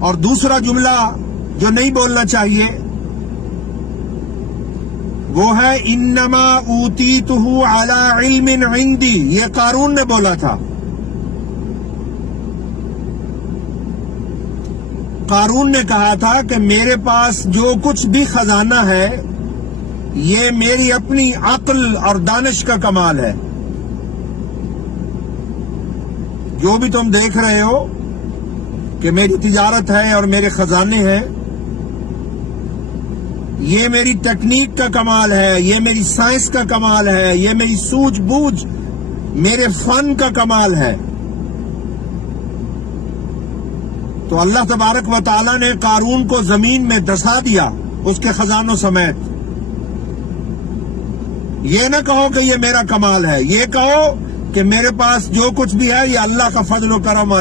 اور دوسرا جملہ جو نہیں بولنا چاہیے وہ ہے انما اوتیتہ علی علم عندی، یہ قارون نے بولا تھا۔ قارون نے کہا تھا کہ میرے پاس جو کچھ بھی خزانہ ہے یہ میری اپنی عقل اور دانش کا کمال ہے۔ جو بھی تم دیکھ رہے ہو کہ میری تجارت ہے اور میرے خزانے ہیں، یہ میری ٹیکنیک کا کمال ہے، یہ میری سائنس کا کمال ہے، یہ میری سوجھ بوجھ، میرے فن کا کمال ہے۔ تو اللہ تبارک و تعالیٰ نے قارون کو زمین میں دسا دیا اس کے خزانوں سمیت۔ یہ نہ کہو کہ یہ میرا کمال ہے، یہ کہو کہ میرے پاس جو کچھ بھی ہے یہ اللہ کا فضل و کرم ہے۔